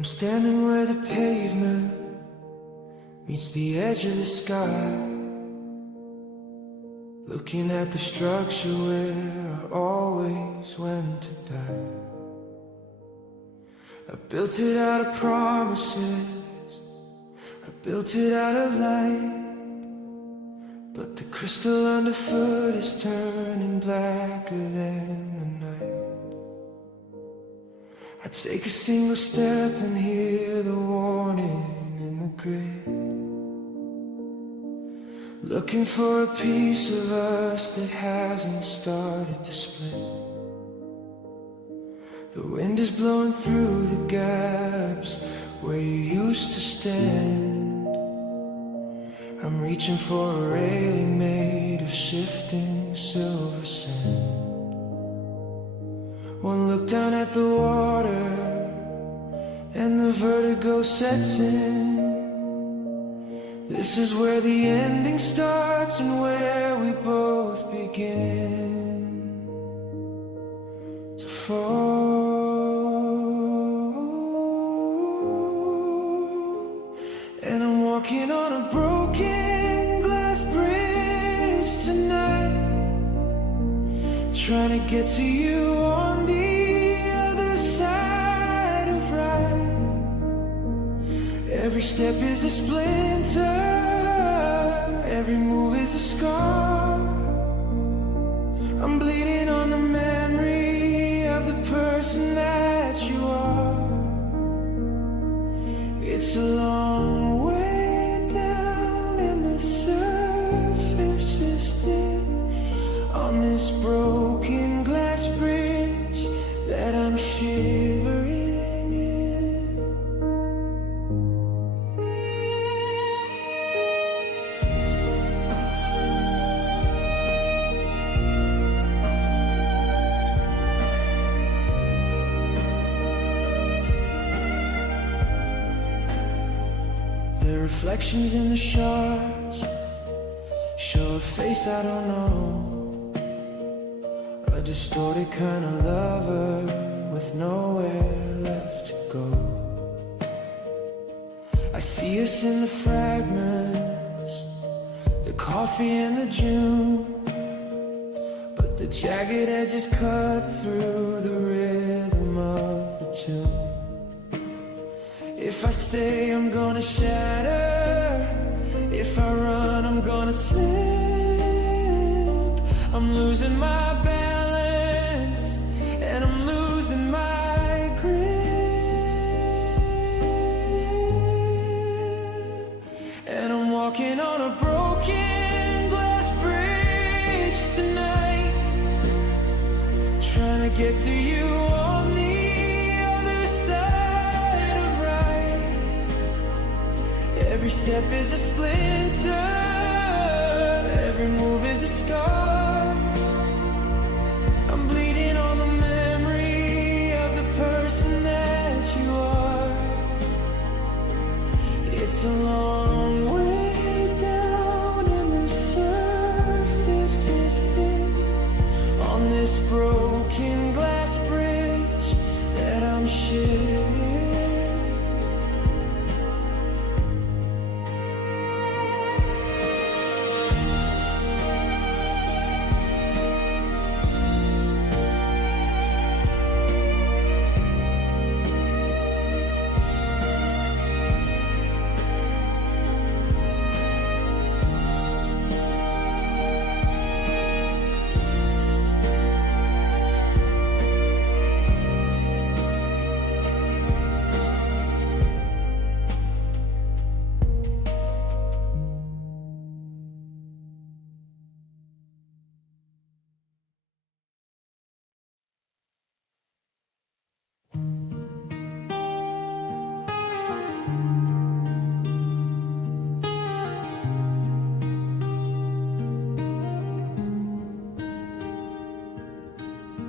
I'm standing where the pavement meets the edge of the sky, looking at the structure where I always went to die. I built it out of promises, I built it out of light, but the crystal underfoot is turning blacker than the night. I take a single step and hear the warning in the grid, looking for a piece of us that hasn't started to split. The wind is blowing through the gaps where you used to stand. I'm reaching for a railing made of shifting silver sand. One look down at the water and the vertigo sets in. This is where the ending starts and where we both begin to fall. And I'm walking on a broken glass bridge tonight, trying to get to you on the other side of right. Every step is a splinter, every move is a scar. I'm bleeding on the memory of the person that you are. It's a long way down and the surface is thin on this broken glass bridge that I'm shivering in. The reflections in the shards show a face I don't know, a distorted kind of lover with nowhere left to go. I see us in the fragments, the coffee and the June, but the jagged edges cut through the rhythm of the tune. If I stay, I'm gonna shatter. If I run, I'm gonna slip. I'm losing my balance and I'm losing my grip. And I'm walking on a broken glass bridge tonight, trying to get to you on the other side of right. Every step is a splinter, every move is a scar. I'm bleeding on the memory of the person that you are. It's a long way down and the surface is thin on this broken glass bridge that I'm shivering.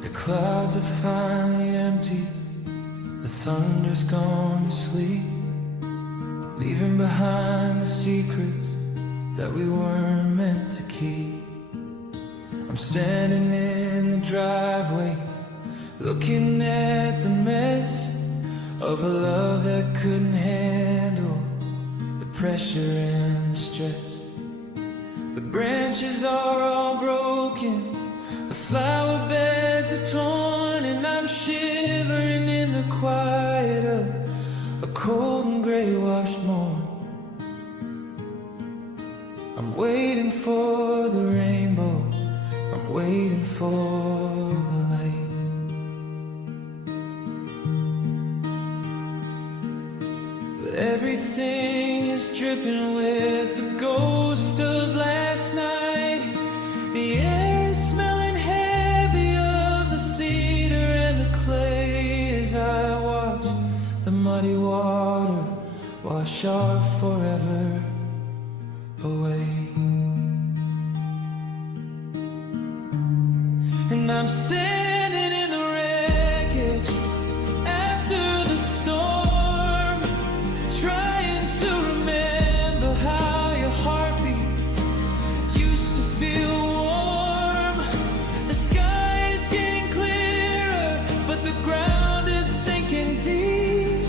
The clouds are finally empty, the thunder's gone to sleep, leaving behind the secrets that we weren't meant to keep. I'm standing in the driveway, looking at the mess of a love that couldn't handle the pressure and the stress. The branches are all broken, the flower beds are torn, and I'm shivering in the quiet of a cold and gray washed morn. I'm waiting for the rainbow, I'm waiting for the light. But everything is dripping with the ghost of last night. The air is smelling heavy of the cedar and the clay as I watch the muddy water wash our forever away. And I'm standing in the wreckage after the storm, trying to remember how your heartbeat used to feel warm. The sky is getting clearer, but the ground is sinking deep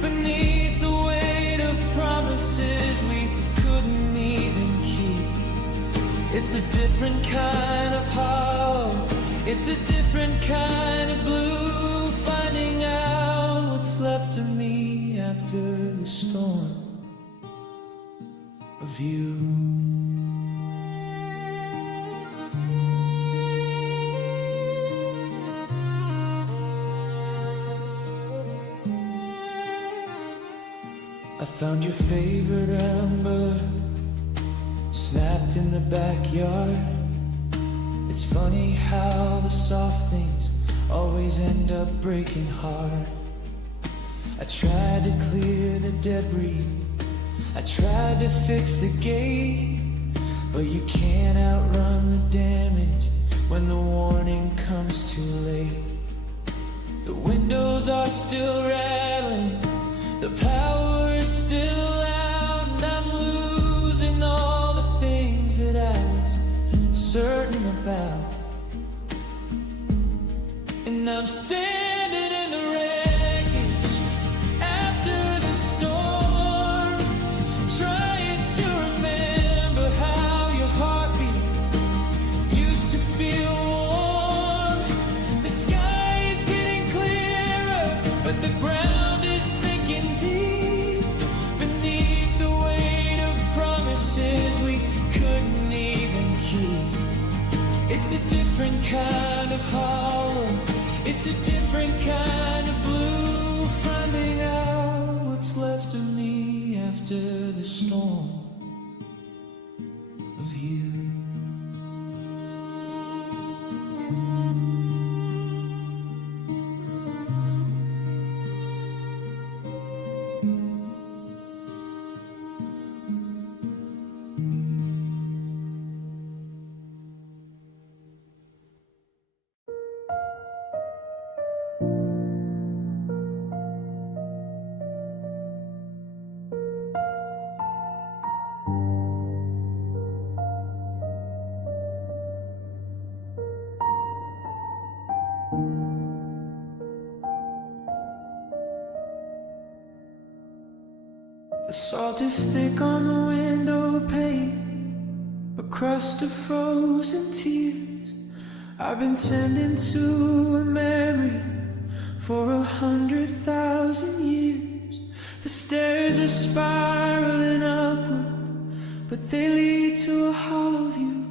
beneath the weight of promises we couldn't even keep. It's a different kind of hollow, it's a different kind of blue, finding out what's left of me after the storm of you. I found your favorite ember snapped in the backyard. It's funny how the soft things always end up breaking hard. I tried to clear the debris, I tried to fix the gate, but you can't outrun the damage when the warning comes too late. The windows are still rattling, the power is still out, and I'm losing all the things that I was certain about. And I'm standing in the wreckage after the storm, trying to remember how your heartbeat used to feel warm. The sky is getting clearer, but the ground is sinking deep beneath the weight of promises we couldn't even keep. It's a different kind of hollow, it's a different kind of blue, finding out what's left of me after the storm of you. The salt is thick on the window pane, a crust of frozen tears. I've been tending to a memory for 100,000 years. The stairs are spiraling upward, but they lead to a hollow view,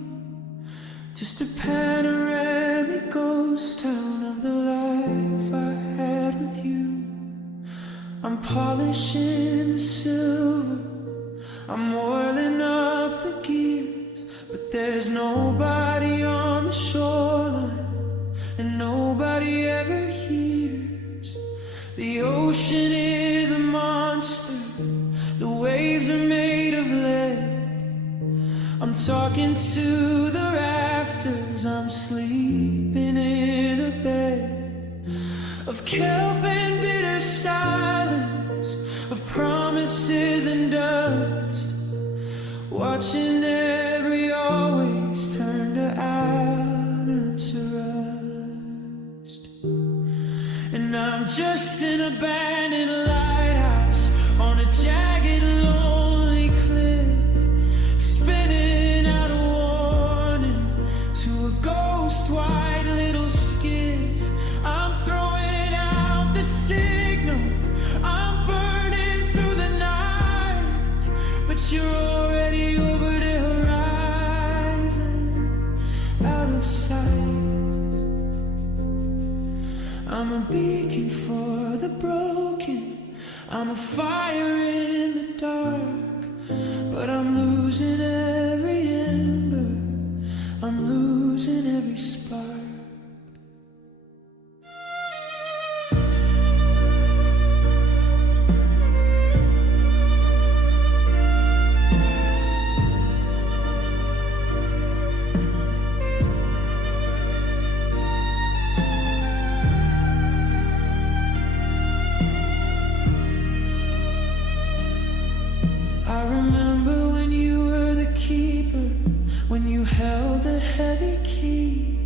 just a panoramic ghost town of the life I had with you. I'm polishing the silver, I'm oiling up the gears, but there's nobody on the shoreline, and nobody ever hears. The ocean is a monster, the waves are made of lead. I'm talking to the rafters, I'm sleeping in a bed of kelp and bitter silence, of promises and dust, watching every always turn to outer to rust. And I'm just an abandoned lighthouse on a jagged, lonely cliff, spinning out a warning to a ghost white little skiff. I'm throwing out the signal, I'm burning through the night, but you're already over the horizon, out of sight. I'm a beacon for the broken, I'm a fire in the dark, but I'm losing every ember, I'm losing every spark. I remember when you were the keeper, when you held the heavy key,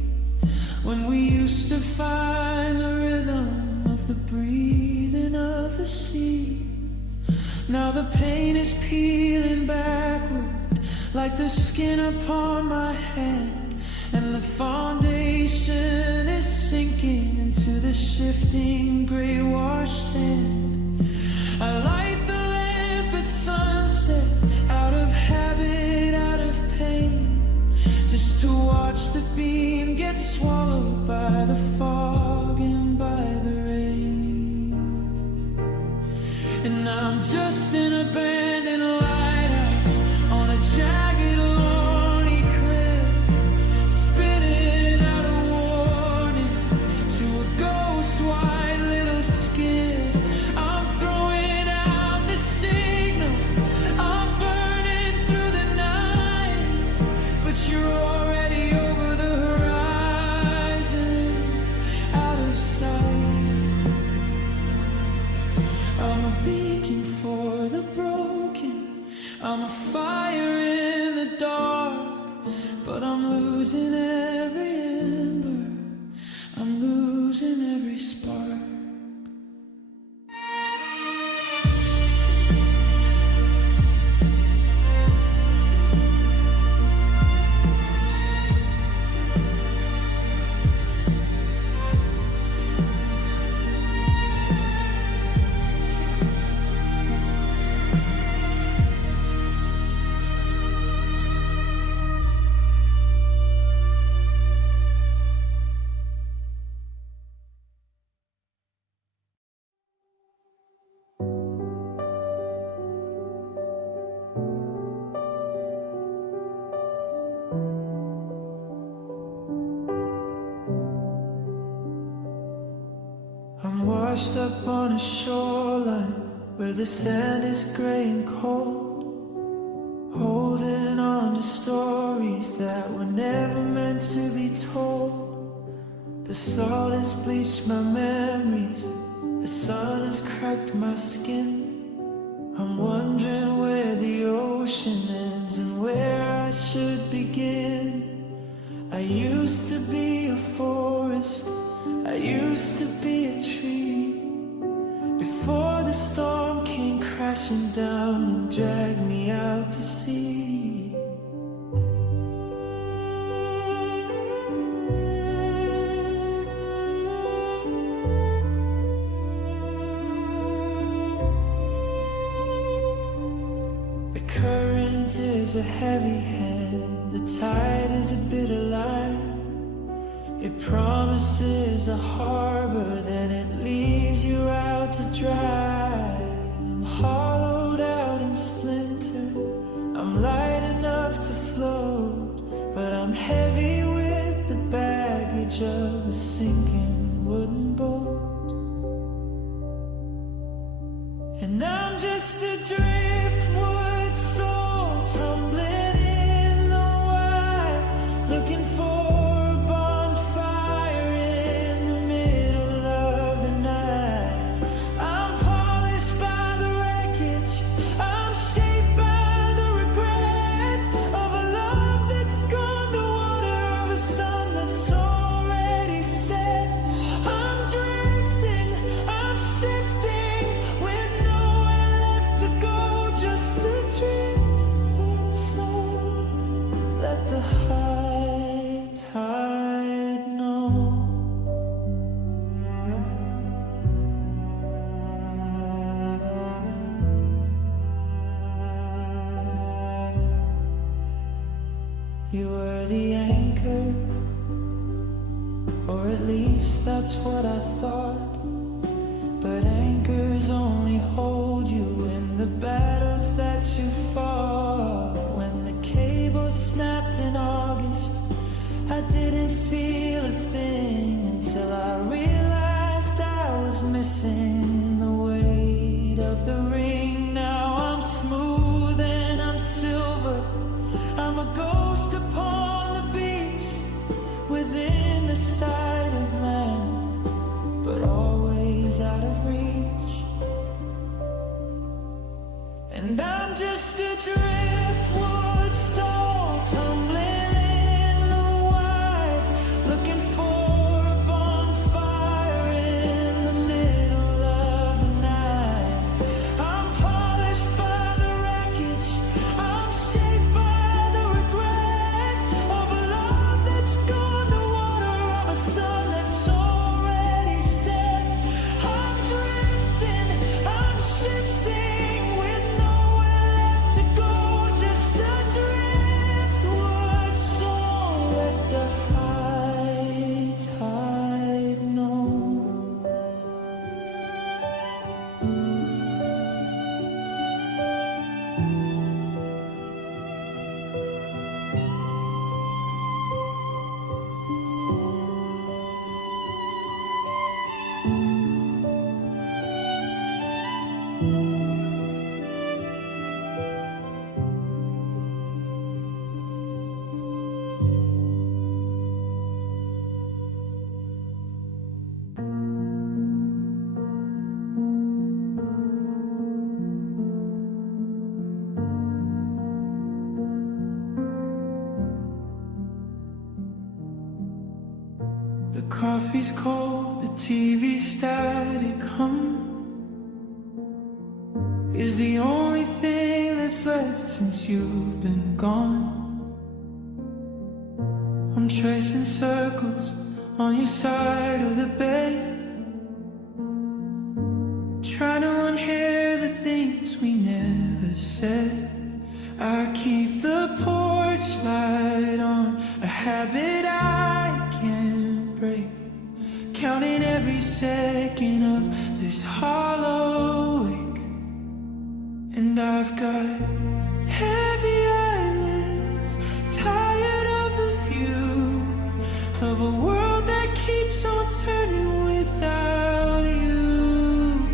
when we used to find the rhythm of the breathing of the sea. Now the pain is peeling backward like the skin upon my hand, and the foundation is sinking into the shifting gray wash sand. I light the lamp at sunset, out of habit, out of pain, just to watch the beam get swallowed by the fog and by the rain. And I'm just an abandoned lighthouse on a jagged, lonely cliff, spinning out a warning to a ghost white little skiff. I'm throwing out the signal, I'm burning through the night, but you're already over the horizon, out of sight. I'm a beacon for the broken, I'm a fire in the dark, but I'm losing every ember, I'm losing every spark. I'm washed up on a shoreline where the sand is gray and cold, holding on to stories that were never meant to be told. The salt has bleached my memories, the sun has cracked my skin. I'm wondering where the ocean ends and where I should begin. I used to be a forest, I used to be a tree, before the storm came crashing down and dragged me out to sea. The current is a heavy hand, the tide is a bitter lie. It promises a harbor, then it leaves you out to dry. I'm hollowed out and splintered, I'm light enough to float, but I'm heavy with the baggage of a sinking wooden boat. And I'm just a driftwood soul tumbling in the wild, looking for I'm drifting, I'm You were the anchor, or at least that's what I thought. But anchors only hold you in the battles that you fought. When the cable snapped in August, I didn't feel a thing until I realized I was missing the weight of the ring. Now I'm smooth and I'm silver, I'm a ghost upon the beach, within the sight of land, but always out of reach. And I'm just a driftwood soul, tumbling in the wild, looking for a bonfire in the middle of the night. I'm polished by the wreckage, I'm shaped by the regret of a love that's gone to water, of a sun that's already set. I'm drifting, I'm shifting, with nowhere left to go. Just a driftwood soul, let the high tide know. The coffee's cold, the TV's static hum is the only thing that's left since you've been gone. I'm tracing circles on your side of the bed, trying to unhear the things we never said. I keep the porch light on, a habit I can't break, counting every second of this hollow ache. And I've got heavy eyelids, tired of the view of a world that keeps on turning without you.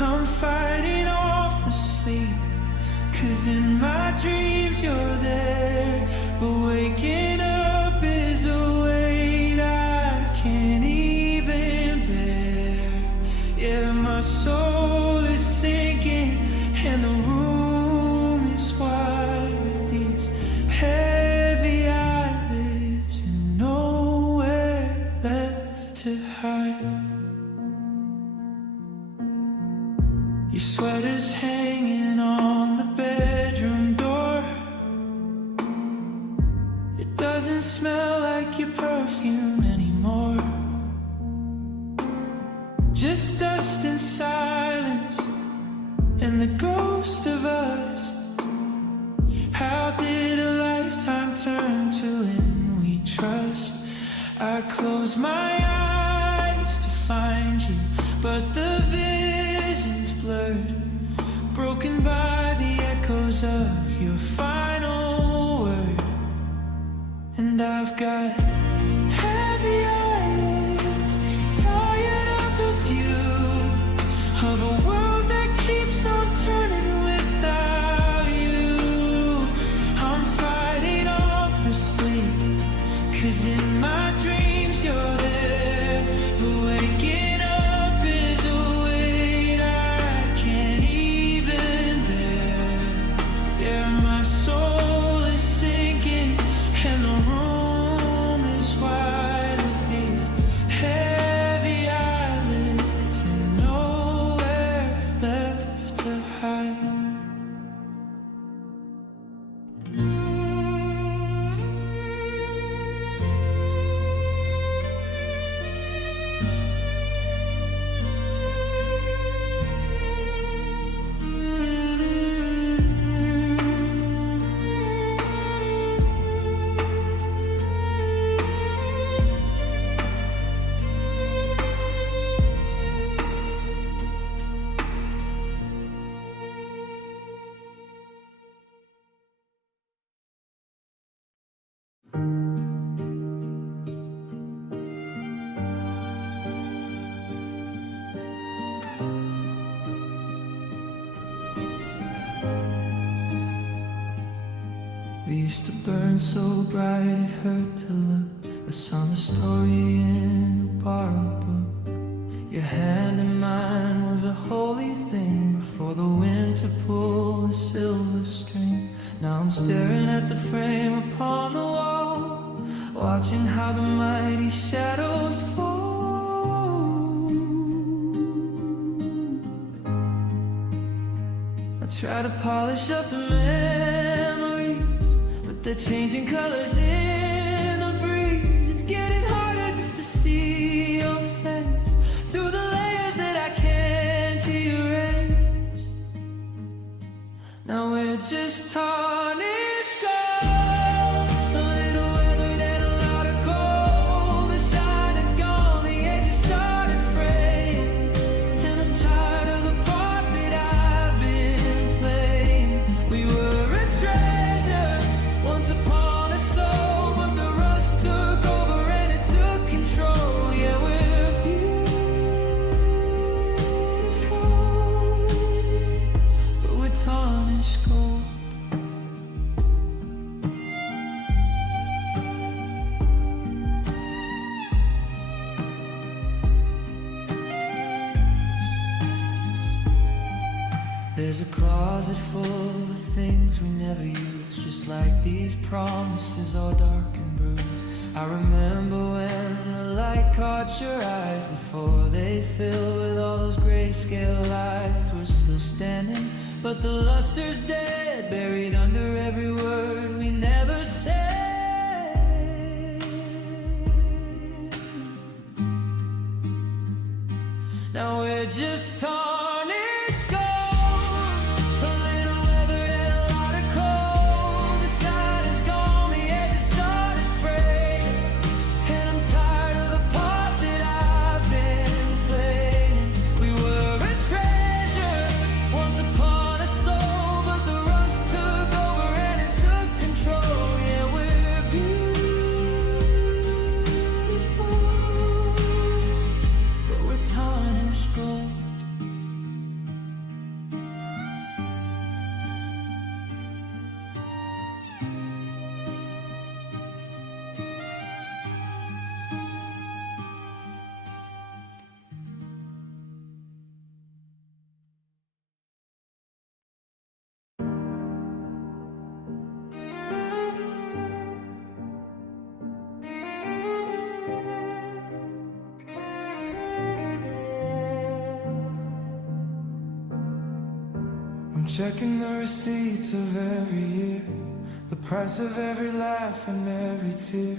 I'm fighting off the sleep, 'cause in my dreams you're there, but waking up is a weight I can't even bear. Yeah, my soul is sinking and the room is wide with these heavy eyelids and nowhere left to hide. Your sweater's hanging on the bedroom door. It doesn't smell like your perfume anymore, just dust and silence and the ghost of us. How did a lifetime turn to when we trust? I close my eyes to find you, but the vision's blurred, broken by the echoes of your final word. And I've got heavy eyelids, tired of the view of a world that keeps on turning without you. I'm fighting off the sleep, 'cause in my dreams you're there, but waking up is a weight I can't even bear. Yeah, my soul is sinking and the room used to burn so bright it hurt to look. I saw the story in a borrowed book. Your hand in mine was a holy thing before the wind to pull a silver string. Now I'm staring at the frame upon the wall, watching how the mighty shadows fall. I try to polish up the memories, but they're changing colors in the breeze. It's getting harder just to see your face through the layers that I can't erase. Now we're just tarnished gold, a little weathered and a lot of cold. The shine is gone, the edges started fraying, and I'm tired of the part that I've been playing. We were a treasure once upon a soul, but the rust took over and it took control. Yeah, we're beautiful, but we're tarnished gold. There's a closet full of things we never use, just like these promises all dark and bruised. I remember when the light caught your eyes before they filled with all those grayscale lies. We're still standing, but the luster's dead, buried under every word we never said. Now we're just tarnished gold, a little weathered and a lot of cold. The shine is gone, the edges started fraying, and I'm tired of the part that I've been playing. We were a treasure once upon a soul, but the rust took over and it took control. Yeah, we're beautiful, but we're tarnished gold. I'm checking the receipts of every year, the price of every laugh and every tear.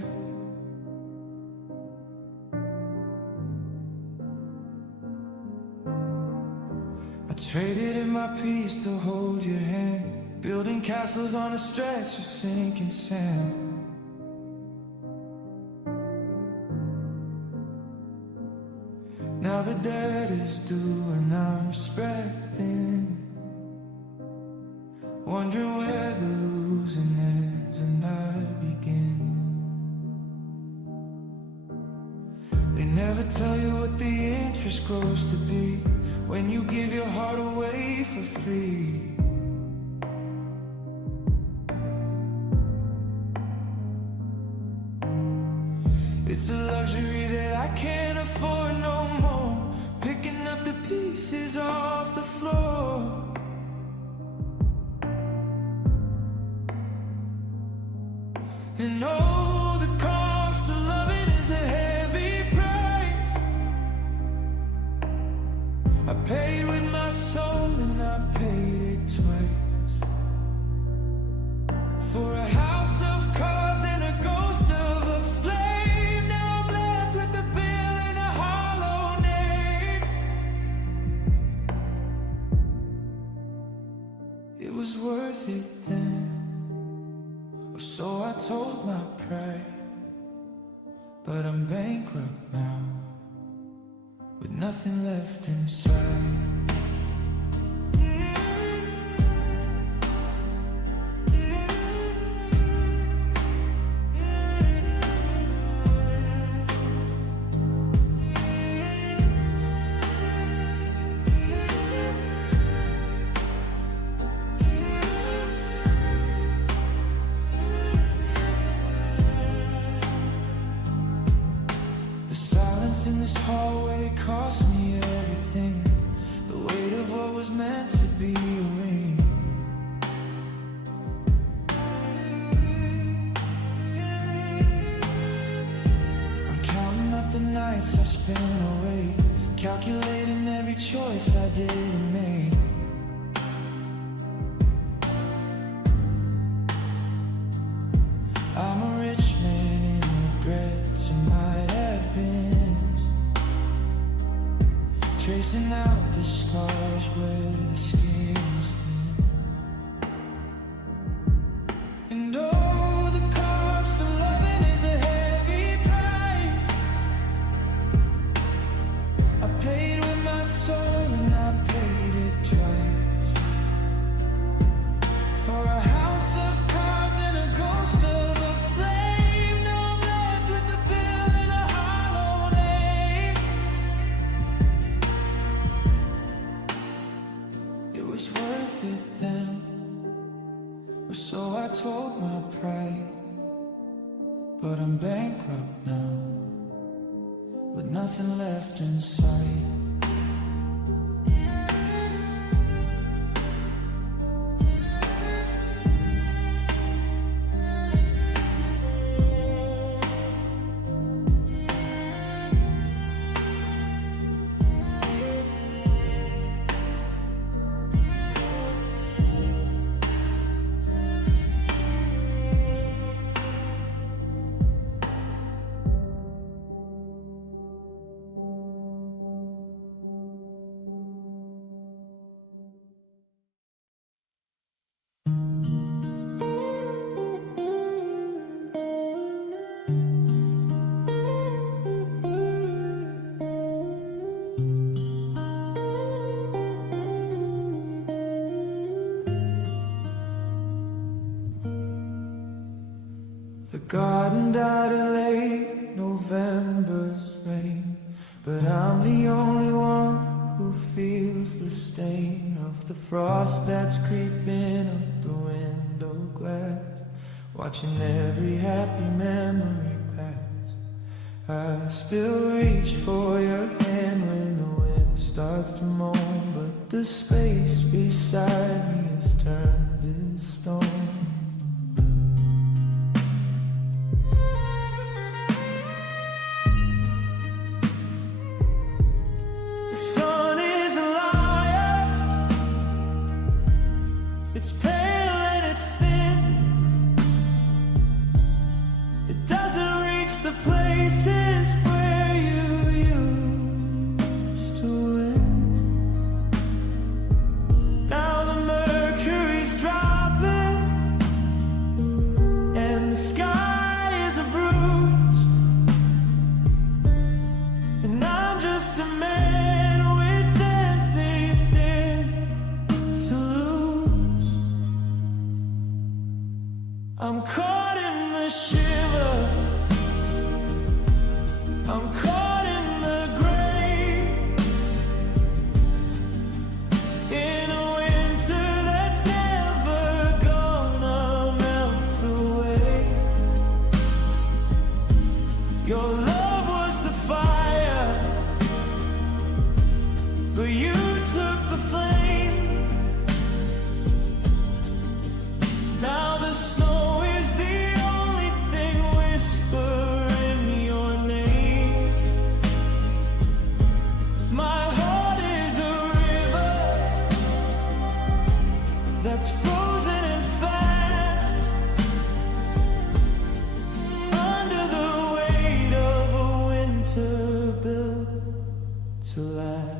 I traded in my peace to hold your hand, building castles on a stretch of sinking sand. Now the debt is due and I'm spreading, wondering where the losing ends and I begin. They never tell you what the interest grows to be when you give your heart away for free. It's a luxury that I can't afford no more, picking up the pieces off the floor. And oh, the cost of loving is a heavy price. I paid with my soul and I paid it twice, for a house of cards and a ghost of a flame. Now I'm left with the bill and a hollow name. It was worth it then, or so I told my pride. But I'm bankrupt now, with nothing left inside. cost me everything, the weight of what was meant to be a ring. I'm counting up the nights I spent away, calculating every choice I didn't make. I'm a rich man in regrets and might have been, tracing out the scars where the skin's thin. And oh, the cost of loving is a heavy price. I paid with my soul and I paid it twice, for a house of cards and a ghost of a flame. Now I'm left with the bill and a hollow name. It was worth it then, or so I told my pride. But I'm bankrupt now, with nothing left inside. The garden died in late November's rain, but I'm the only one who feels the stain of the frost that's creeping up the window glass, watching every happy memory pass. I still reach for your hand when the wind starts to moan, but the space beside me has turned to stone. It's pale and it's thin. It doesn't reach the places where you used to win. Now the mercury's dropping and the sky is a bruise, and I'm just a man with everything to lose. I'm caught in the shiver, I'm caught in the grave, in a winter that's never gonna melt away. Your love was the fire, but you took the flame. Now the snow is the only thing whispering your name. My heart is a river that's frozen and fast, under the weight of a winter built to last.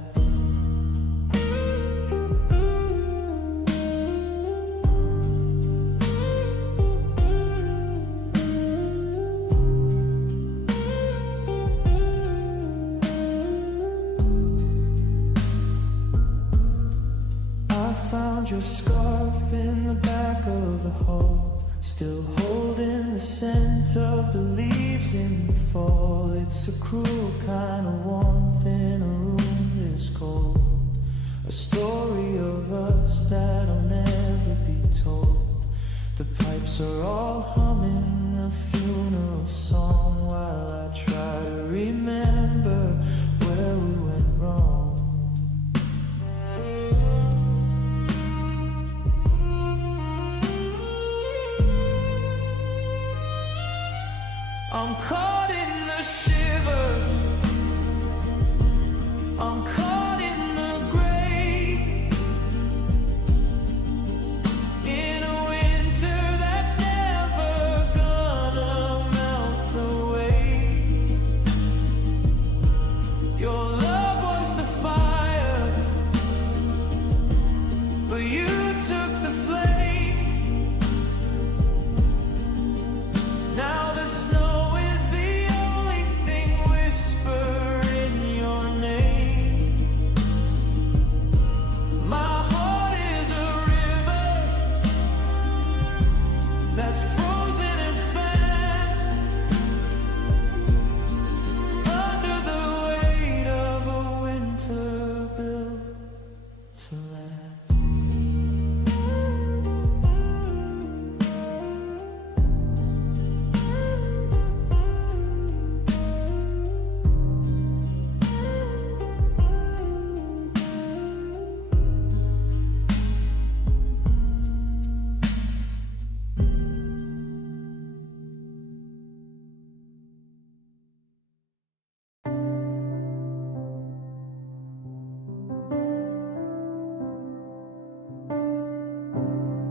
Found your scarf in the back of the hall, still holding the scent of the leaves in the fall. It's a cruel kind of warmth in a room this cold, a story of us that'll never be told. The pipes are all humming a funeral song while I try to remember where we went I'm caught in the shiver, I'm caught in the gray, in a winter that's never gonna melt away. Your love was the fire, but you took the flame. Now the snow is the only thing whispering your name. My heart is a river that's frozen and fast, under the weight of a winter built to last.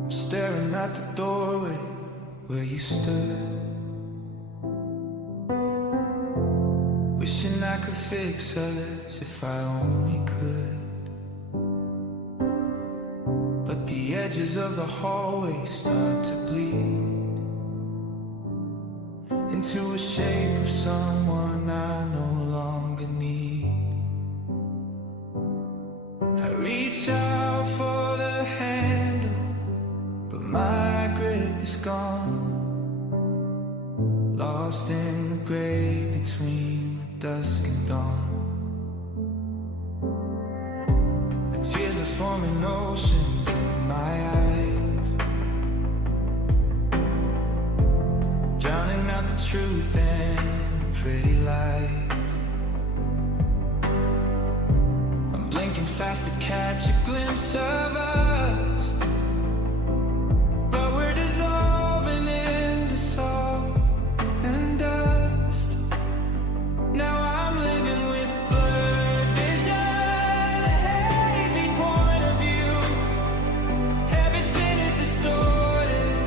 Staring at the doorway where you stood, wishing I could fix us if I only could. But the edges of the hallway start to bleed into a shape of someone I no longer need. I reach out for the handle, but my grip is gone, lost in the gray between the dusk and dawn. The tears are forming oceans in my eyes, drowning out the truth and the pretty lies. I'm blinking fast to catch a glimpse of us, but we're dissolving into salt and dust. Now I'm living with blurred vision, a hazy point of view. Everything is distorted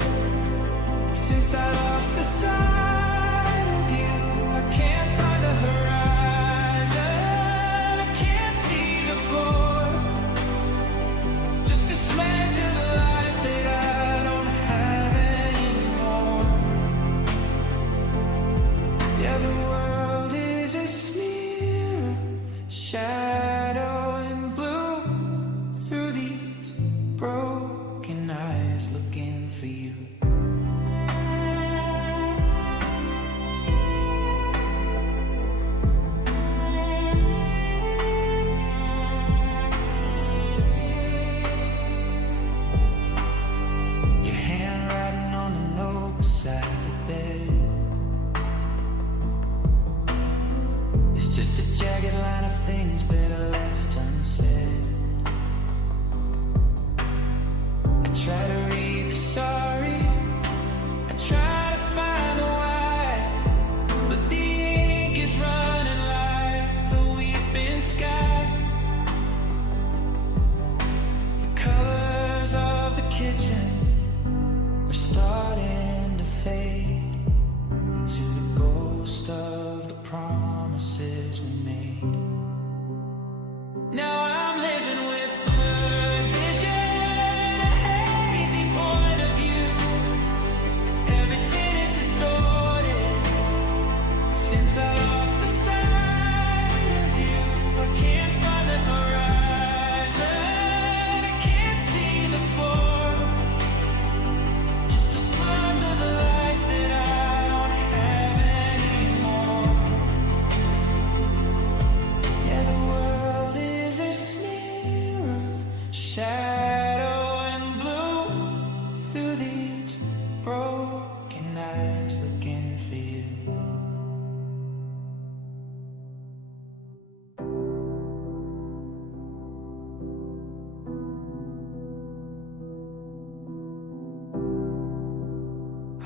since I lost the sight of you. I can't find the horizon, I can't see the floor. Just a smudge of the life that I don't have anymore. Yeah, the world is a smear of shadow and blue through these broken eyes looking for you. Your handwriting on the note beside the bed, it's just a jagged line of things better left unsaid. I try to read the sorry, I try to find a why, but the ink is running like the weeping sky. The colors of the kitchen are starting to fade into the ghost of the promises we made. Now I'm living with blurred vision, a hazy point of view. Everything is distorted since I lost the sight of you. I can't find the horizon, I can't see the floor. Just a smudge of the life that I don't have anymore. Yeah, the world is a smear of shadow and blue through these broken eyes looking for you.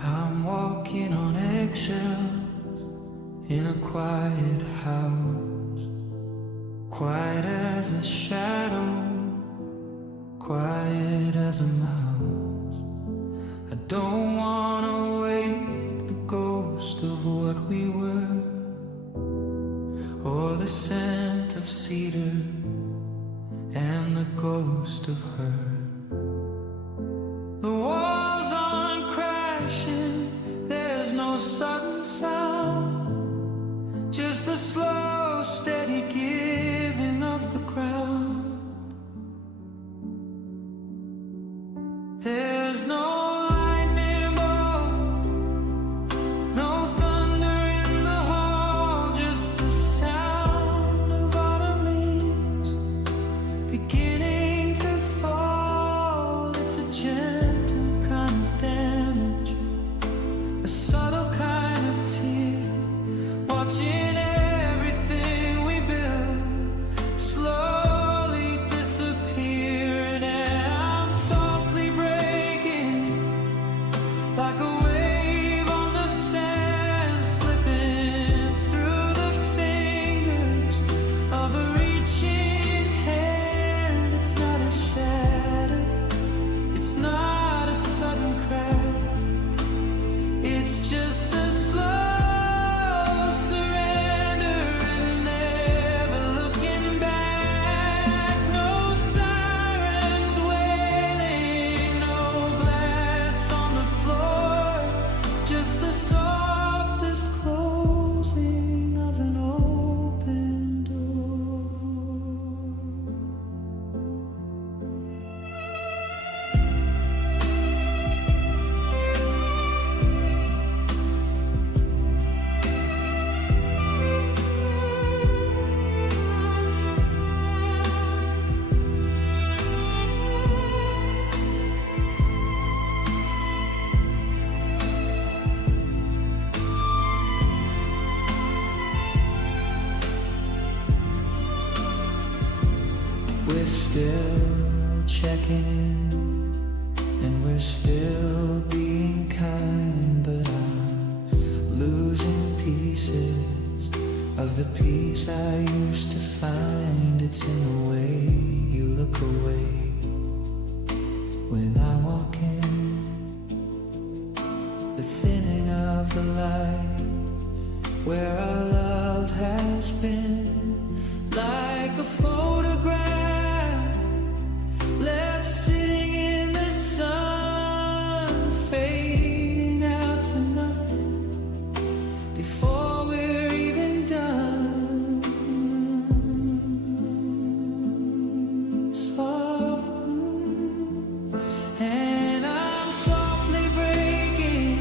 I'm walking on eggshells, in a quiet house, quiet as a shadow, quiet as a mouse. I don't wanna wake the ghost of what we were, or the scent of cedar and the ghost of her. The walls aren't crashing, there's no sudden sound, just the slow, steady giving of the ground. There's no lightning bolt, no thunder in the hall, just the sound of autumn leaves beginning to fall. It's a gentle kind of damage, a subtle kind of tear, watching everything we build slowly disappear. And I'm softly breaking like a wave on the sand, slipping through the fingers of a reaching hand. It's not a shatter, it's not a sudden crack, it's just a slow surrender and never looking back. No sirens wailing, no glass on the floor, just the softest closing of an open door. We're still checking in, and we're still being kind, but I'm losing pieces of the peace I used to find. It's in the way you look away when I walk in, the thinning of the light where our love has been, like a photograph left sitting in the sun, fading out to nothing before we're even done. Soft, and I'm softly breaking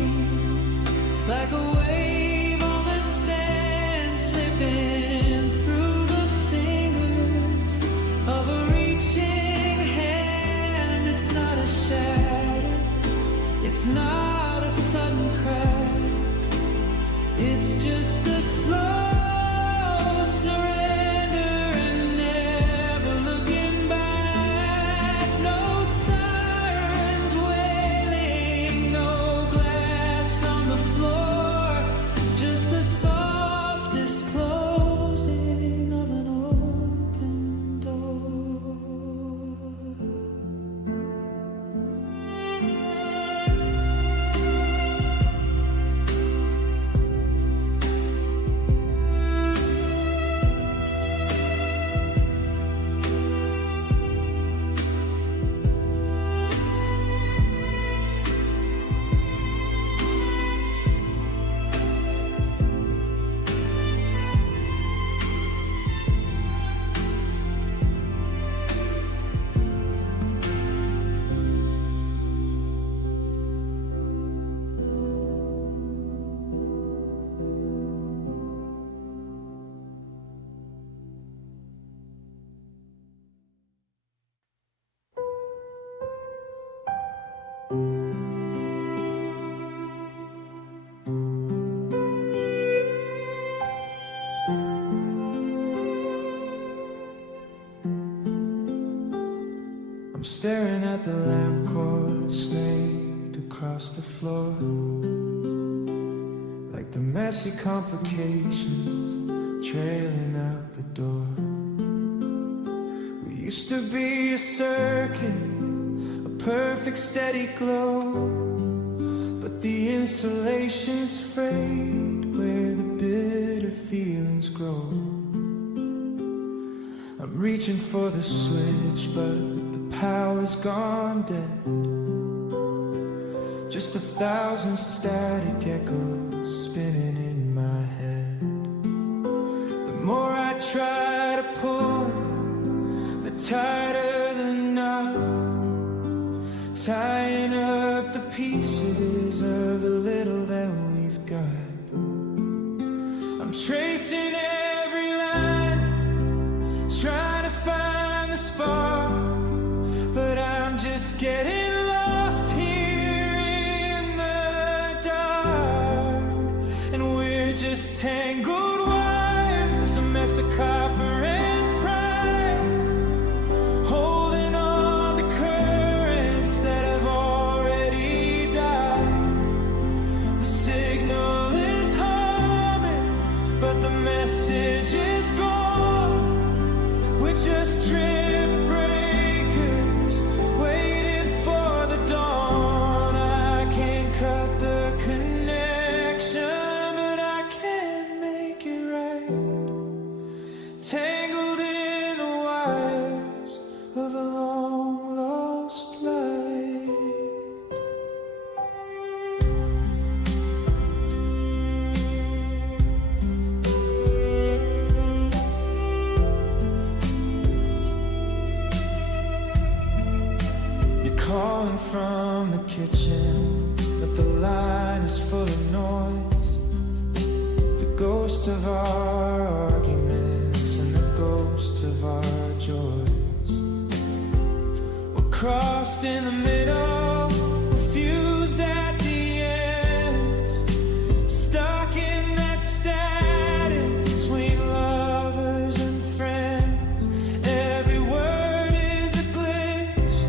like a wave on the sand, slipping through the fingers of a reaching hand. It's not a shatter, it's not a sudden crack, it's just a slow surrender and never looking back. No sirens wailing, no glass on the floor, just the softest closing of an open door. I'm staring at the lampcord snaked across the floor, like the messy complications trailing out the door. We used to be a circuit, a perfect steady glow, but the insulation's frayed where the bitter feelings grow. I'm reaching for the switch, but the power's gone dead. Just 1,000 static echoes spinning in my head. The more I try to pull, the tighter the knot, tying up the pieces of the little that we've got. I'm tracing every line, trying to find the spark, but I'm just getting lost here in the dark. And we're just tangled wires, a mess of copper and pride, holding on to currents that have already died. The signal is humming, but the message is gone. We're just drift breakers, waiting for the dawn. I can't cut the connection, but I can make it right. Tangled in the wires of a long lost light. You're calling from the kitchen, but the line is full of noise. The ghost of our arguments and the ghost of our joys. We're crossed in the middle, fused at the ends, stuck in that static between lovers and friends. Every word is a glitch,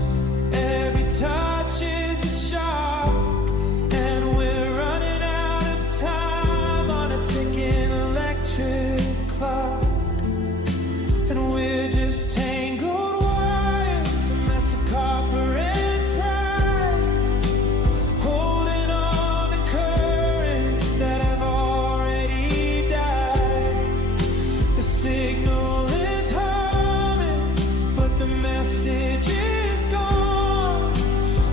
every touch is a shock, and we're running out of time on a ticking electric clock. And we're just tangled wires, a mess of copper and pride, holding on to currents that have already died. The signal is humming, but the message is gone.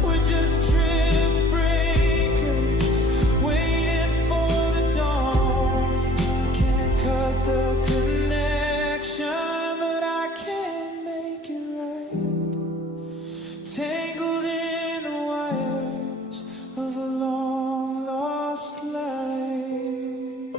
We're just drift breakers, waiting for the dawn. Can't cut the connection, but I can make it right. Tangled in the wires of a long lost light.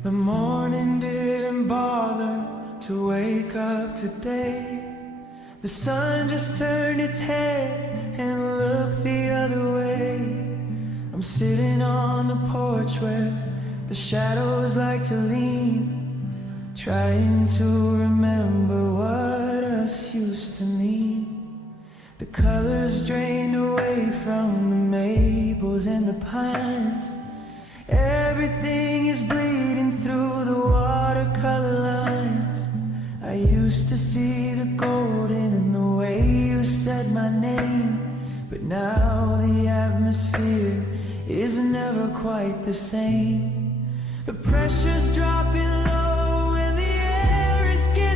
The morning didn't bother to wake up today. The sun just turned its head and looked the other way. I'm sitting on the porch where the shadows like to lean, trying to remember what us used to mean. The colors drained away from the maples and the pines. Everything is bleeding through the watercolor lines. I used to see the golden in the way you said my name, but now the atmosphere is never quite the same. The pressure's dropping low and the air is getting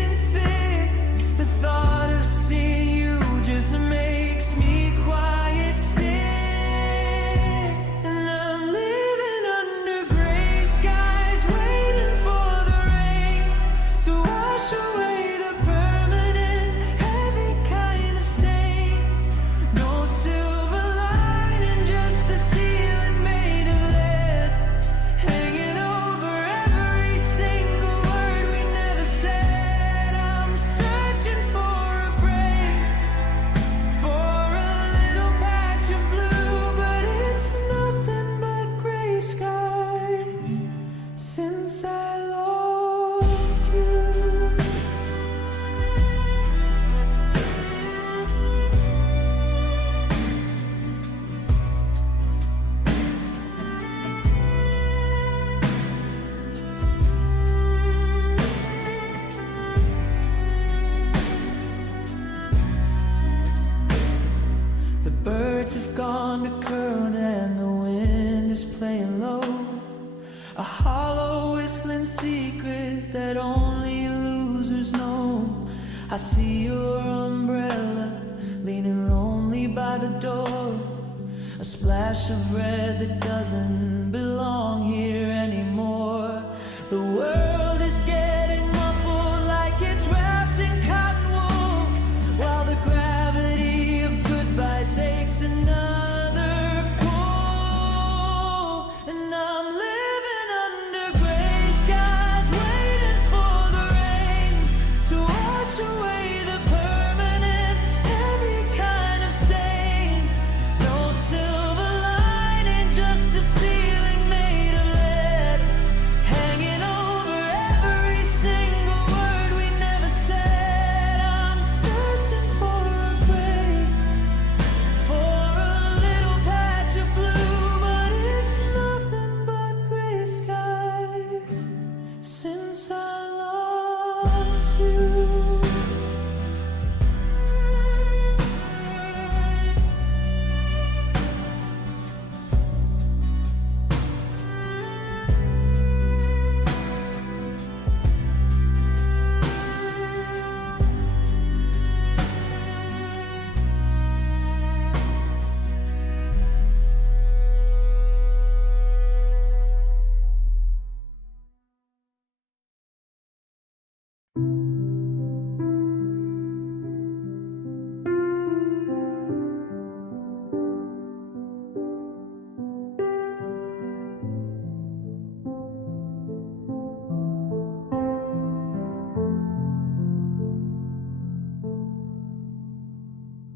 a hollow whistling secret that only losers know. I see your umbrella leaning lonely by the door, a splash of red that doesn't belong here anymore. The world is getting muffled like it's wrapped in cotton wool, while the gravity of goodbye takes another pull. And I'm living under gray skies, waiting for the rain to wash away the permanent, every kind of stain. No silver lining, just a ceiling made of lead, hanging over every single word we never said. I'm searching for a break, for a little patch of blue, but it's nothing but gray skies since I lost you.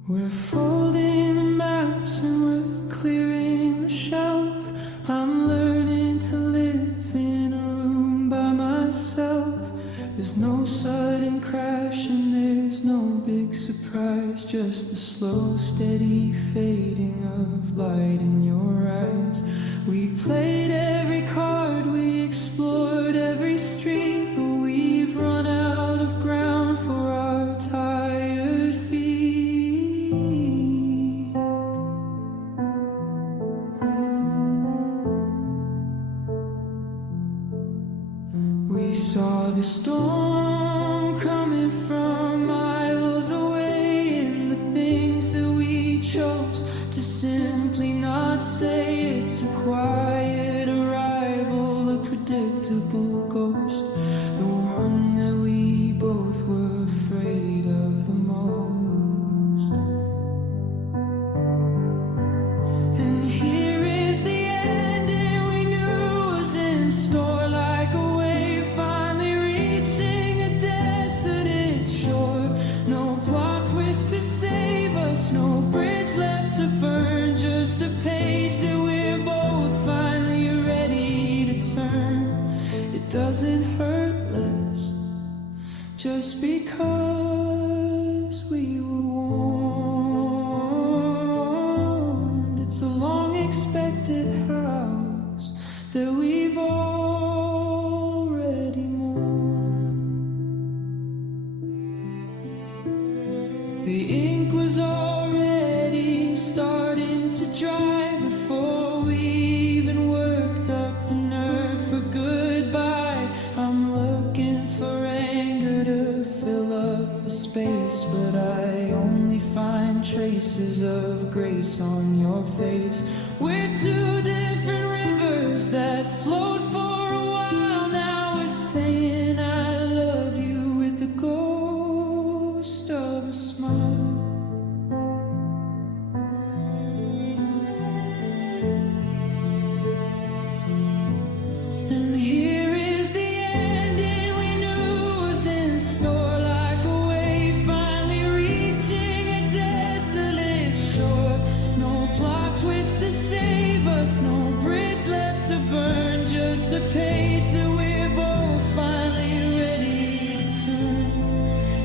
We're folding the maps and we're clearing the shelf. I'm learning to live in a room by myself. There's no sudden crash and there's no big surprise, just the slow, steady fading of light in your eyes. We played every card, we explored every street, but we've run out of ground for our tired feet. We saw the storm coming from miles away, and the things that we chose to simply not say. It's a quiet arrival, a predictable ghost, the one that we both were afraid of the most. And here is the ending we knew was in store, like a wave finally reaching a desolate shore. No plot twist to save us, no bridge left to burn, just a page that we're both finally ready to turn. It doesn't hurt less just because we were warned. It's a long expected house that we've already mourned. The ink was already starting to dry before we even worked up the nerve for goodbye. I'm looking for anger to fill up the space, but I only find traces of grace on your face. We're two different rivers that flowed for a while. Now we're saying I love you with the ghost of a smile. And here is the ending we knew was in store, like a wave finally reaching a desolate shore. No plot twist to save us, no bridge left to burn, just a page that we're both finally ready to turn.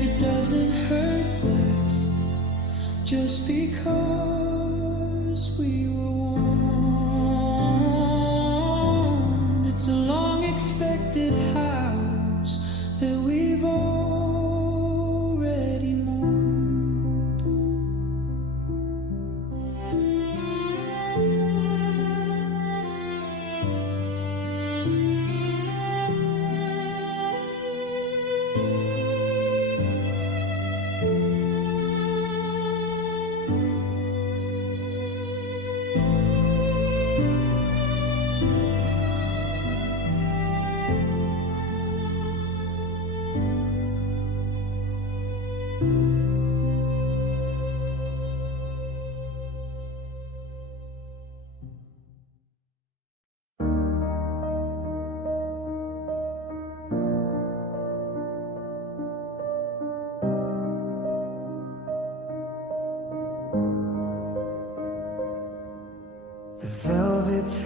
It doesn't hurt less just because we were warned. It's a long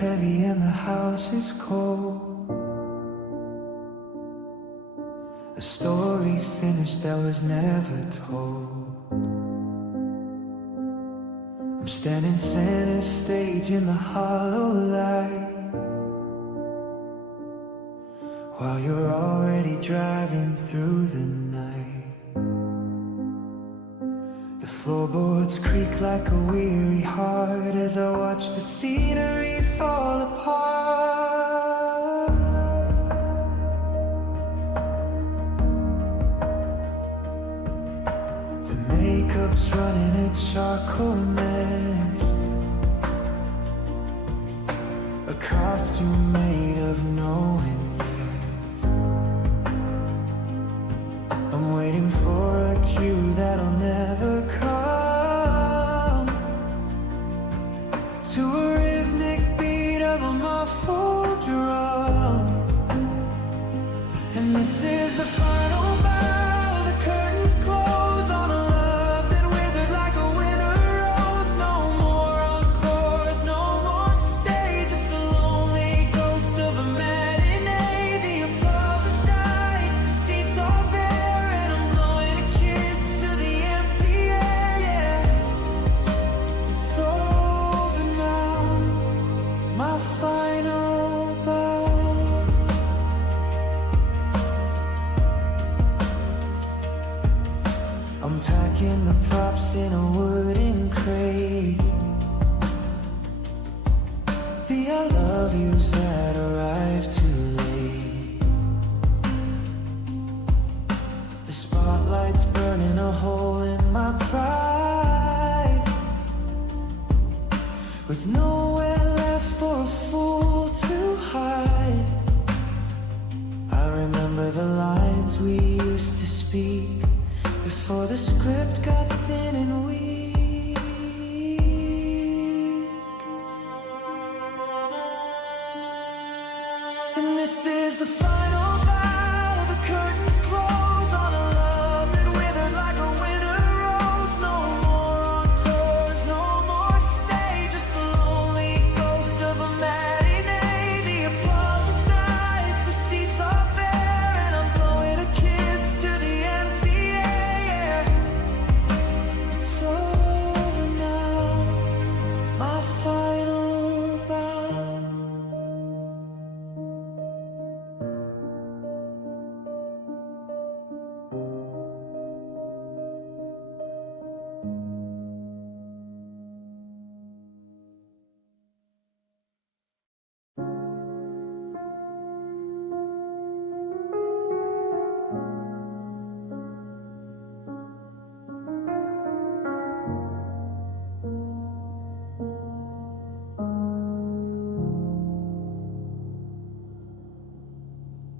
heavy and the house is cold. A story finished that was never told. I'm standing center stage in the hollow light, while you're already driving through the night. The floorboards creak like a weary heart as I watch the scenery fall apart. The makeup's running a charcoal mess, a costume made of knowing. I'm waiting for a cue that'll never come, to a rhythmic beat of a muffled drum. And this is the final bow, the curtains close on a love that withered like a winter rose. No more encores, no more stage, just the lonely ghost of a matinee. The applause has died, the seats are bare, and I'm blowing a kiss to the empty air. Yeah, it's over now, my final bow. I'm packing the props in a wooden crate, the I love yous that arrive too late. The spotlight's burning a hole in my pride, with nowhere left for a fool to hide. I remember the lines we used to speak before the script got thin and weak. And this is the final bow, the curtains close on a love that withered like a winter rose. No more encores, no more stage, just a lonely ghost of a matinee. The applause has died, the seats are bare, and I'm blowing a kiss to the empty air. It's over now, my final bow.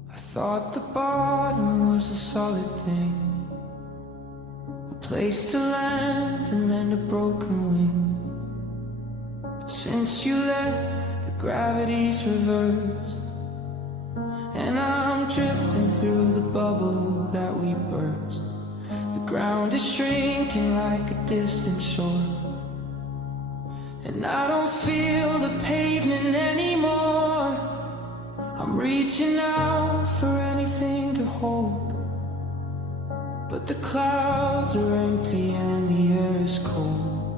I thought the bottom was a solid thing, a place to land and mend a broken wing. But since you left, the gravity's reversed, and I'm drifting through the bubble that we burst. The ground is shrinking like a distant shore, and I don't feel the pavement anymore. I'm reaching out for anything to hold, but the clouds are empty and the air is cold.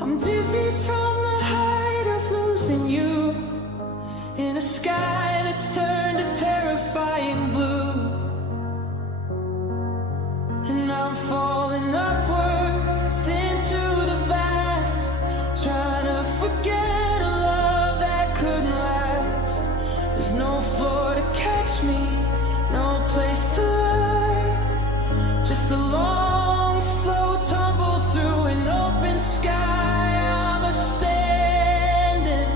I'm dizzy from the height of losing you, in a sky that's turned a terrifying blue. And I'm falling upwards into the vast, trying to forget a love that couldn't last. There's no floor to catch me, no place to lie, just a long, slow tumble through an open sky. I'm ascending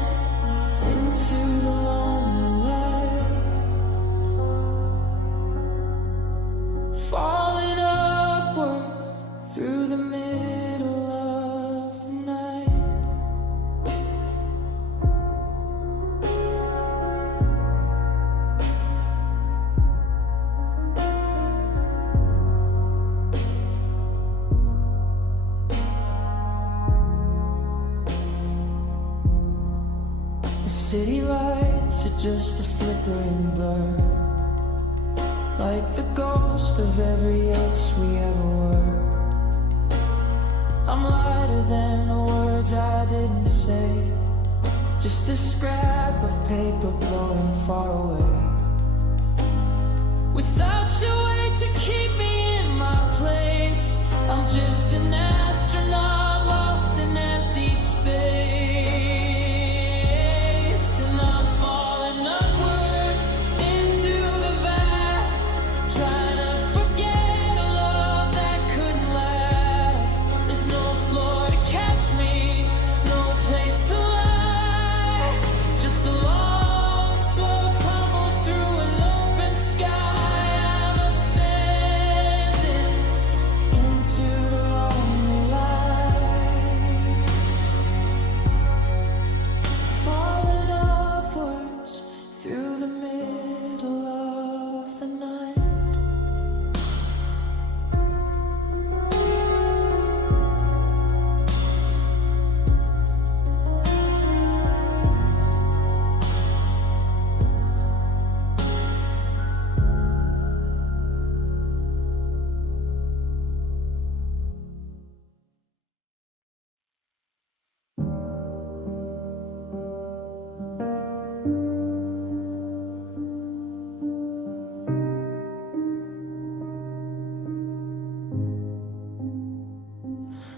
into the lonely light, falling upwards through the middle of the night. city lights are just a flickering blur, like the ghost of every yes we ever were. I'm lighter than the words I didn't say, just a scrap of paper blowing far away. Without your way to keep me in my place, I'm just an astronaut lost in empty space. And I'm falling upwards into the vast, trying to forget a love that couldn't last. There's no floor to catch me, no place to lie, just a long, slow tumble through an open sky. I'm ascending into the lonely light, falling upwards through the middle of the night.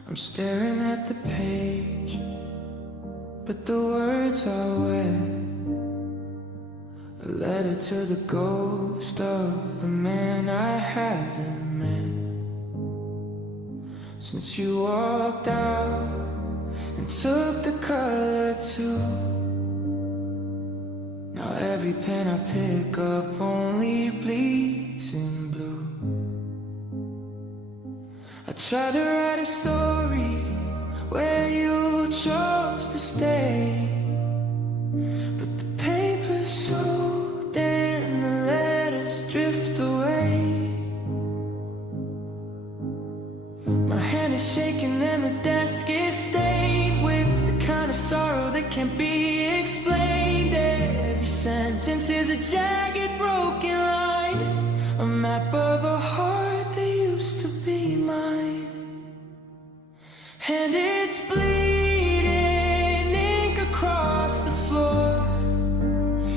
I'm staring at the page, but the words are wet. A letter to the ghost of the man I haven't met since you walked out and took the color too. Now every pen I pick up only bleeds in blue. I tried to write a story where you chose to stay, but the paper's soaked and the letters drift away. My hand is shaking and the desk is stained with the kind of sorrow that can't be explained. Every sentence is a jagged, broken line, a map of a heart that used to be mine. And it's bleeding ink across the floor,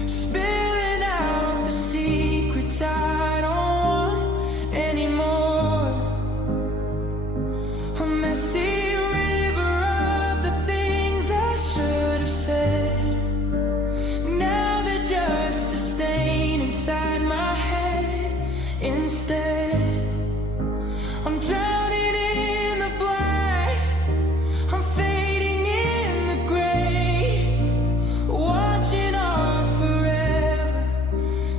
spilling out the secrets I don't want anymore. A messy river of the things I should have said. Now they're just a stain inside my head. Instead, I'm drowning in the black, I'm fading in the gray, watching our forever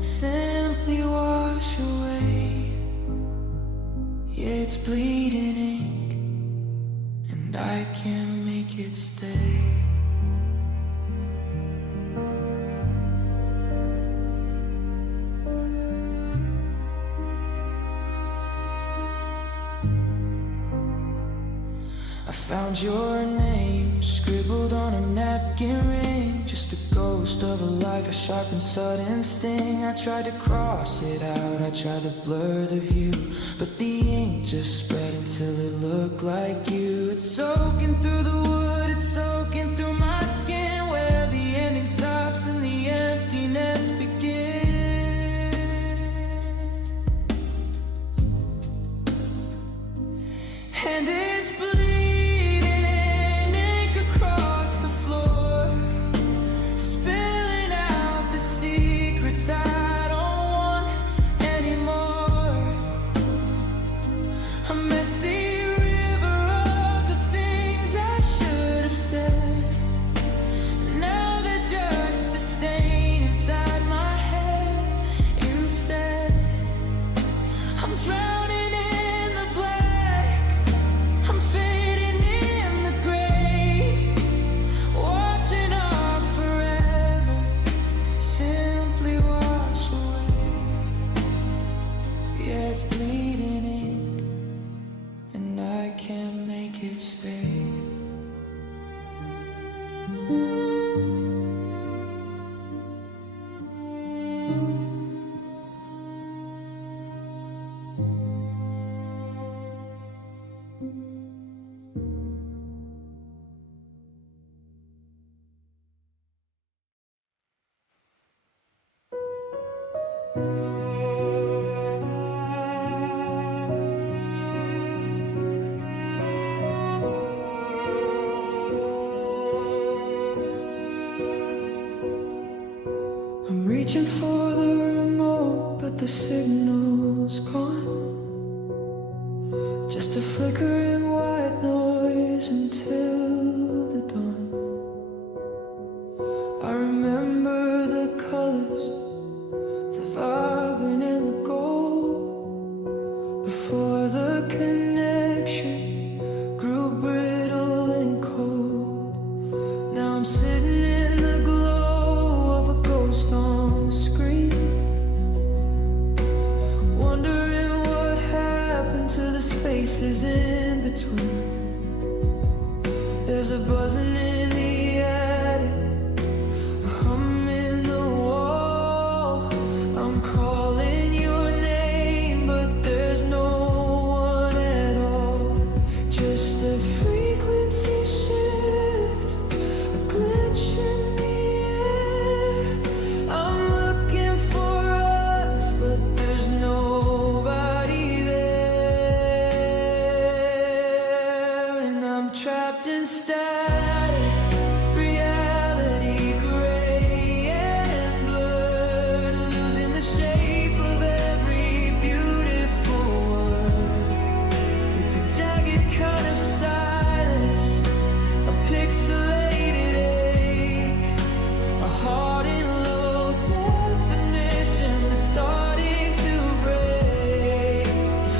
simply wash away. Yeah, it's bleeding ink, and I can't make it stay. I found your name scribbled on a napkin ring, just a ghost of a life, a sharp and sudden sting. I tried to cross it out, I tried to blur the view, but the ink just spread until it looked like you. It's soaking through the wood, it's soaking through my skin, where the ending stops and the emptiness begins. And it's bleeding ink across the floor, spilling out the secrets I don't want anymore. A messy river of the things I should have said. I'm reaching for the remote, but the signal's gone. Just a flickering white noise until the dawn. I remember the colors, the vibrant and the gold, before the connection grew brittle and cold. Now I'm sitting in the glow of a ghost on the screen, wondering what happened to the spaces in between. There's a buzzing in the attic, a hum in the wall. I'm calling your name, but there's no one at all. Just a frequency shift, a glitch in the air. I'm looking for us, but there's nobody there. And I'm trapped in static, reality gray and blurred, losing the shape of every beautiful word. It's a jagged kind of silence, a pixelated ache, a heart in low definition that's starting to break.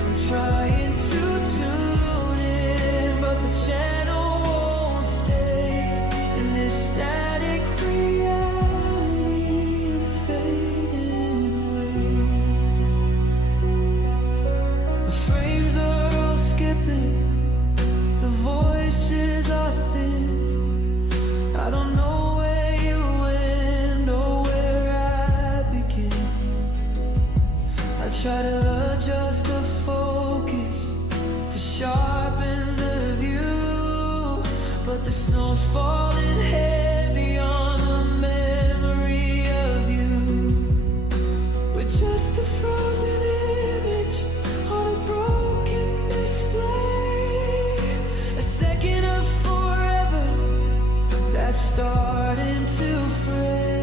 I'm trying to tune in, but the channel won't stay in this static reality of fading away. The frames are all skipping, the voices are thin. I don't know where you end or where I begin. I try to adjust the focus to sharpen the view, but the snow's falling heavy on the memory of you. We're just a frozen image on a broken display, a second of forever that's starting to fray.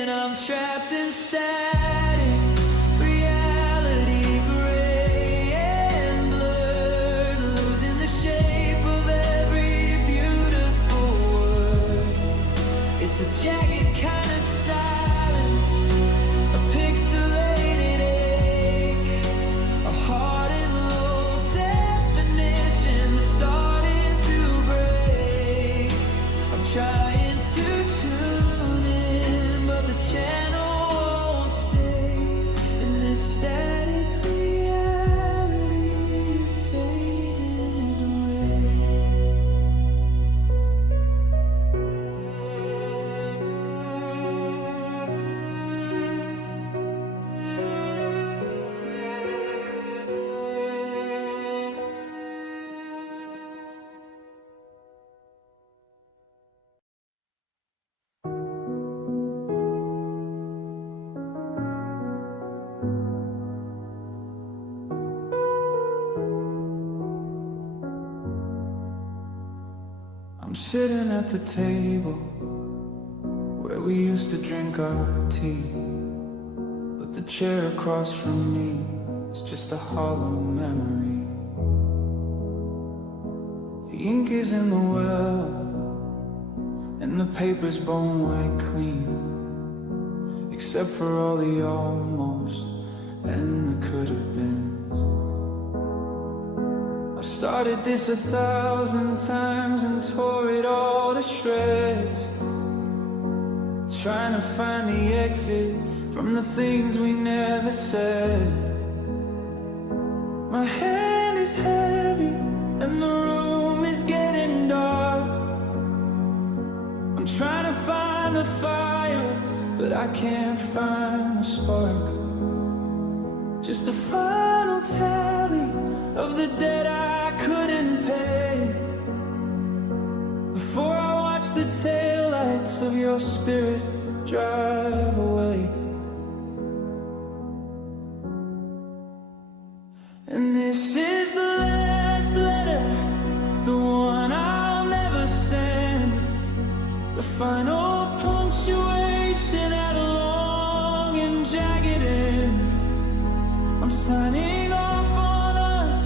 And I'm trapped in static, reality gray and blurred, losing the shape of every beautiful word. It's a jagged kind of silence, a pixelated ache, a heart in low definition that's starting to break. I'm trying to tune in, but the channel won't stay in this static reality fading away. I'm sitting at the table where we used to drink our tea, but the chair across from me is just a hollow memory. The ink is in the well, and the paper's bone white clean, except for all the almost and the could have been. I've started this 1,000 times and tore it all to shreds, trying to find the exit from the things we never said. My hand is heavy and the room is getting dark. I'm trying to find the fire, but I can't find the spark. Just a final tally of the debt I couldn't pay, before I watch the taillights of your spirit drive away. And this is the last letter, the one I'll never send, the final punctuation at a long and jagged end. I'm signing off on us,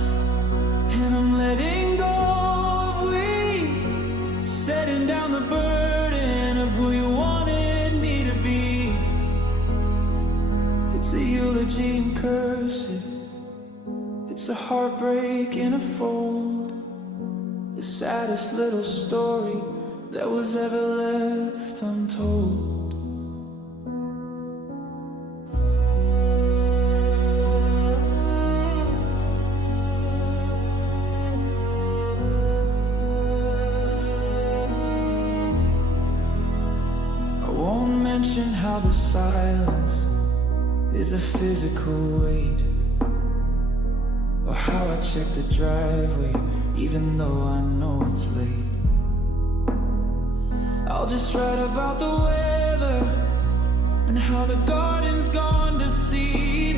and I'm letting go of we, setting down the burden of who you wanted me to be. It's a eulogy in cursive, it's a heartbreak in a fold, the saddest little story that was ever left untold. I won't mention how the silence is a physical weight, or how I check the driveway even though I know it's late. I'll just write about the weather and how the garden's gone to seed,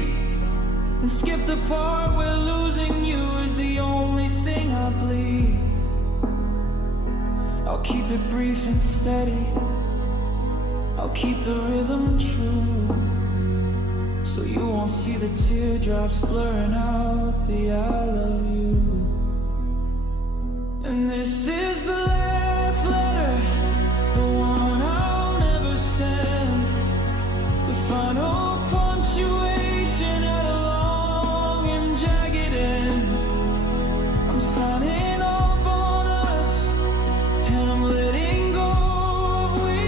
and skip the part where losing you is the only thing I bleed. I'll keep it brief and steady, I'll keep the rhythm true, so you won't see the teardrops blurring out the I love you. And this is the last letter, the one I'll never send, the final punctuation at a long and jagged end. I'm signing off on us, and I'm letting go of we,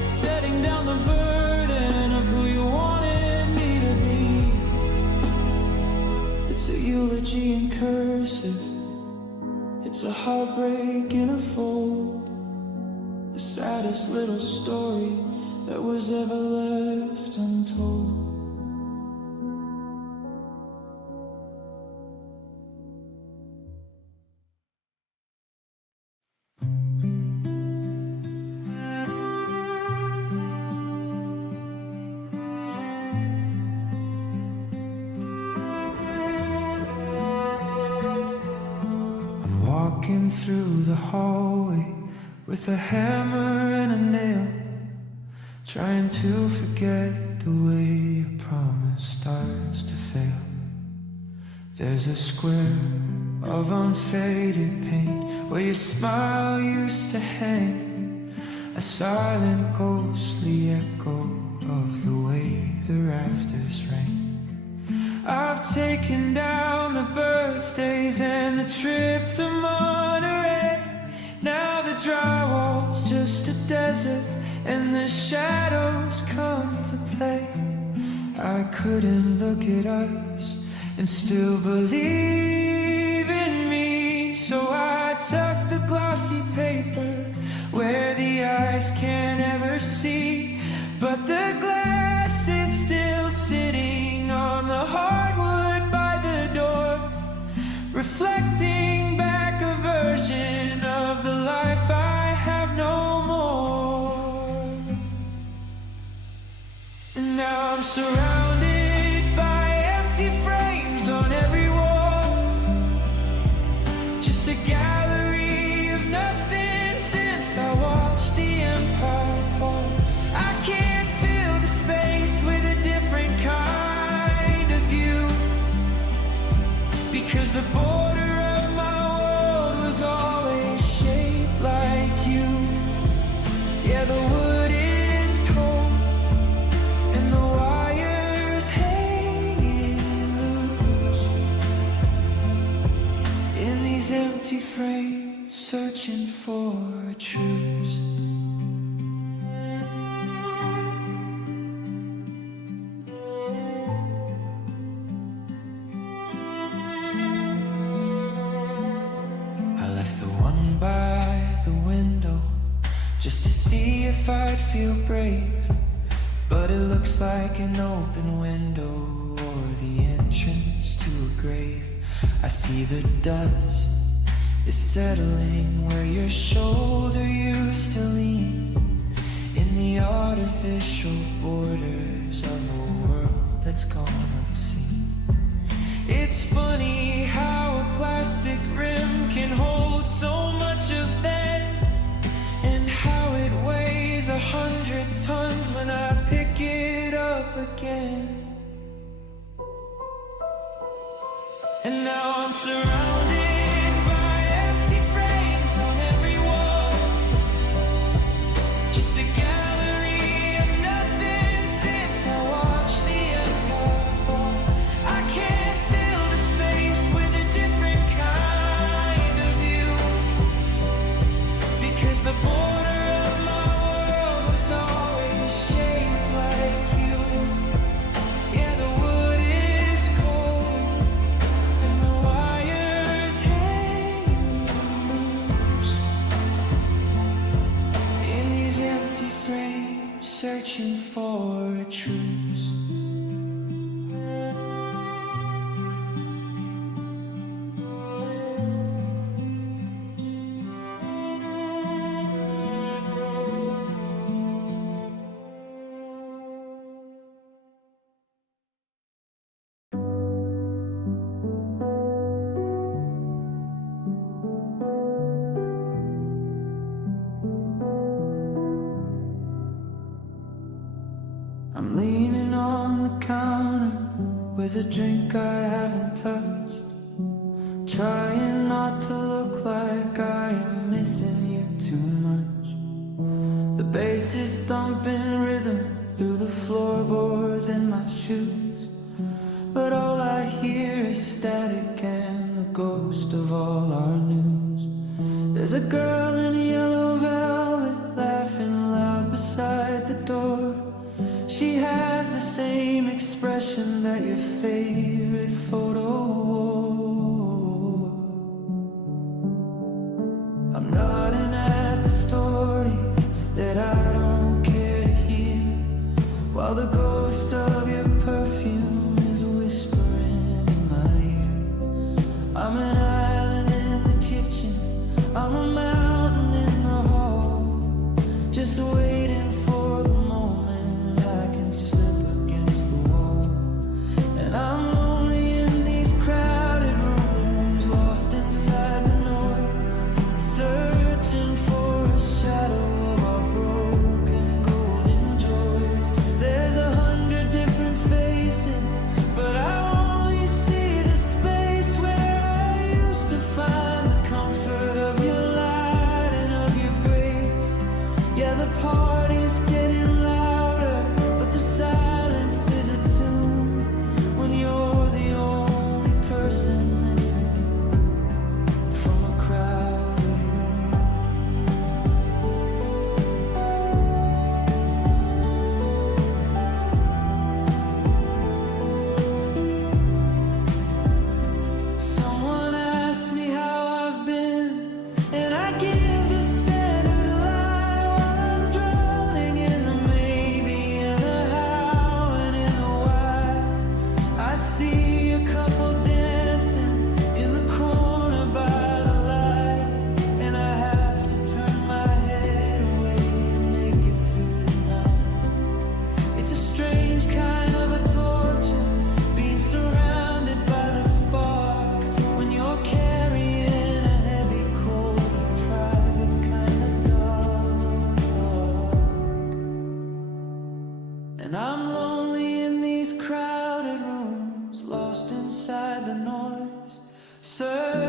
setting down the burden of who you wanted me to be. It's a eulogy in cursive, it's a heartbreak in a fold, the saddest little story that was ever left untold. I'm walking through the hallway with a hammer and a nail, trying to forget the way a promise starts to fail. There's a square of unfaded paint where your smile used to hang, a silent ghostly echo of the way the rafters rang. I've taken down the birthdays and the trip to Monterey. Now the drywall's just a desert and the shadows come to play. I couldn't look at us and still believe in me, so I tucked the glossy paper where the eyes can't ever see, but the glass is still sitting on the hardwood by the door, reflecting back a version of the life I have no more. And now I'm surrounded by empty frames on every wall, just a gallery of nothing since I watched the empire fall. I can't fill the space with a different kind of view, because the border of my world was always shaped like you. Yeah, the wood is cold and the wires hanging loose in these empty frames, searching for a truce. By the window just to see if I'd feel brave, but it looks like an open window or the entrance to a grave. I see the dust is settling where your shoulder used to lean in the autumn artificial borders of a world that's gone unseen. It's funny how a plastic rim can hold so much of that, and how it weighs 100 tons when I pick it up again. And now I'm surrounded by empty frames on every wall, just a gallery of nothing since I watched the empire fall. I can't fill the space with a different kind of view, because the border of my world was always shaped like you. Yeah, the wood is cold and the wires hanging loose in these empty frames, searching for a truce. I'm leaning on the counter with a drink I haven't touched, trying not to look like I am missing you too much. The bass is thumping rhythm through the floorboards in my shoes, but all I hear is static and the ghost of all our news. There's a girl in yellow velvet laughing loud beside the door. She has the same expression that your favorite photo wore. I'm nodding at the stories that I don't care to hear, while the ghost of your perfume is whispering in my ear. I'm an island in the kitchen, I'm a mountain in the hall, just waiting for the moment I can slip against the wall. And I'm lonely in these crowded rooms, lost inside the noise, searching for a shadow of our broken golden joys. There's 100 different faces, but I only see the space where I used to find the comfort of your light and of your grace. Yeah, the party's getting louder, but the silence is a tune when you're the only person missing from a crowded room. Someone asked me how I've been, and I give the standard lie while I'm drowning in the maybe and the how and in the why. I see a couple dancing in the corner by the light, and I have to turn my head away to make it through the night. It's a strange kind of a torture, being surrounded by the spark when you're carrying a heavy, cold, and private kind of dark. And I'm lonely in these crowded rooms, lost inside the noise, searching